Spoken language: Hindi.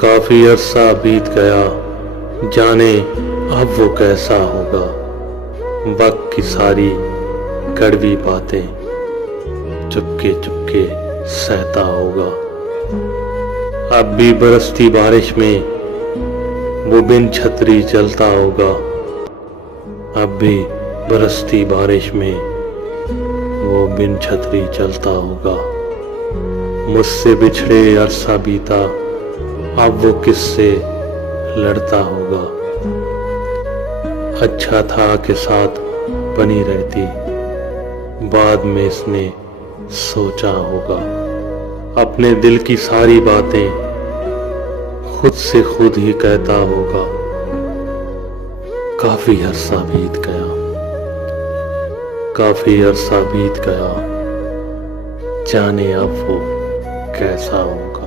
काफी अरसा बीत गया, जाने अब वो कैसा होगा। वक्त की सारी कड़वी बातें चुपके चुपके सहता होगा। अब भी बरसती बारिश में वो बिन छतरी चलता होगा। अब भी बरसती बारिश में वो बिन छतरी चलता होगा। मुझसे बिछड़े अरसा बीता, अब वो किससे लड़ता होगा। अच्छा था के साथ बनी रहती, बाद में इसने सोचा होगा। अपने दिल की सारी बातें खुद से खुद ही कहता होगा। काफी अरसा बीत गया, काफी अरसा बीत गया, जाने अब वो कैसा होगा।